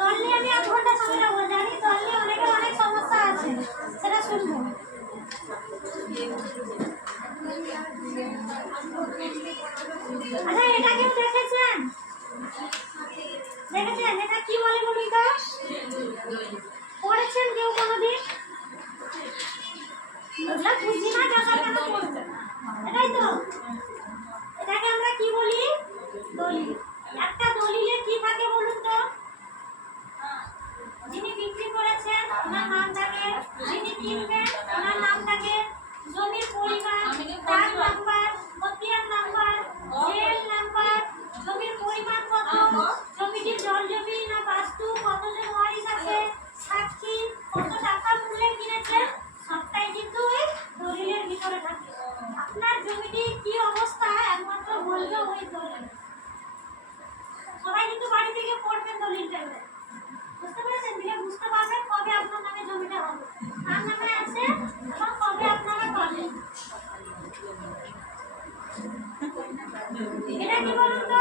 দললে আমি 8 ঘন্টা সময় লাগবে, জানি দললে অনেকের অনেক সমস্যা আছে, সেটা শুনবো। আচ্ছা, এটা কেউ দেখেছেন? দেখেছেন এটা কি বলে বলুন তো? পড়েছেন কেউ কোনোদিন? ওটা বুঝি না, টাকা কেন পড়বে, এটাই তো। এটাকে আমরা কি বলি? দলিল। একটা দলিলে কি থাকে বলুন তো? যিনি বিক্রি করেছেন ওনার নাম থাকে, যিনি কিনবেন ওনার নাম থাকে, জমির পরিমাণ, দাগ নাম্বার, খতিয়ান নাম্বার, জেল নাম্বার, জমির পরিমাণ কত, জমিটির জলজমি না বাস্তু, কতজন ওয়ারিশ আছে, সাক্ষী, কত টাকা মূল্যে কিনেছেন, সবটাই কিন্তু ওই দলিলের ভিতরে থাকে। আপনার জমিটির কি অবস্থা একমাত্র বলবে ওই দলিল। সবাই কিন্তু বাড়ি থেকে পড়বেন দলিলটা, বুঝতে পেরেছেন? দিলে বুঝতে পারবেন কবে আপনার নামে জমিটা হবে, কার নামে আছে এবং কবে আপনারা পাবেন। এটা কি বলুন তো?